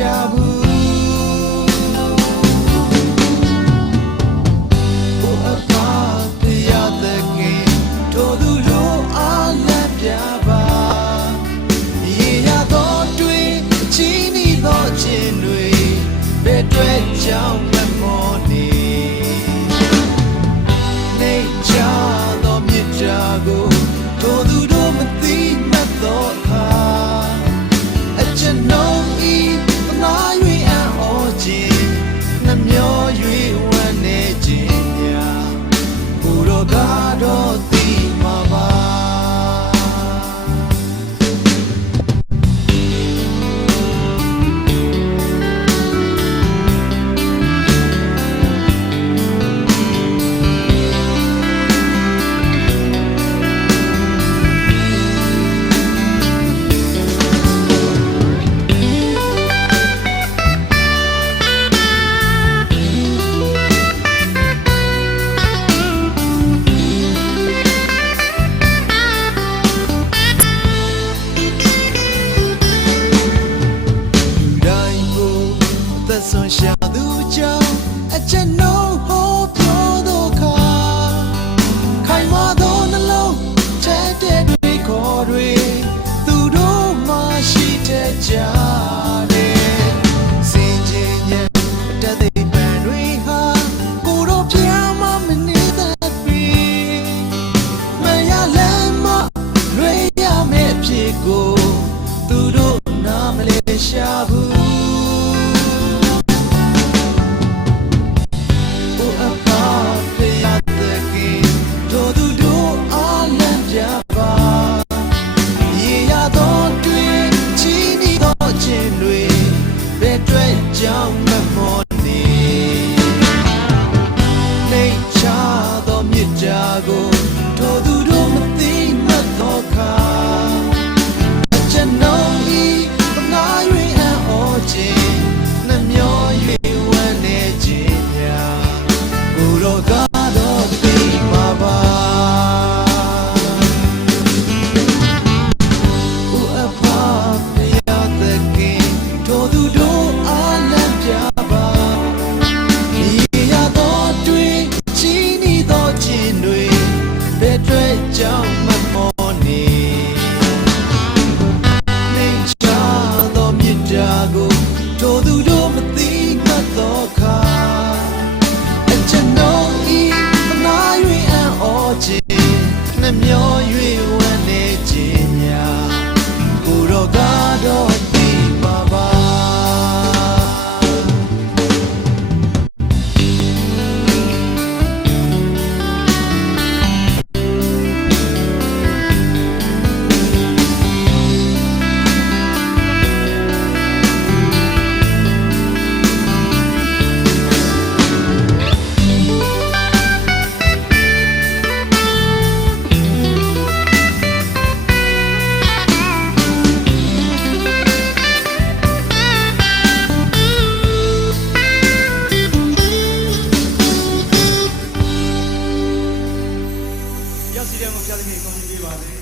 ရှာဘူးကြောင် အသ Jago ရှင်နှမျော ရောက်စီတဲ့မှာဖျားသခင်ကောင်းချီးပေးပါစေ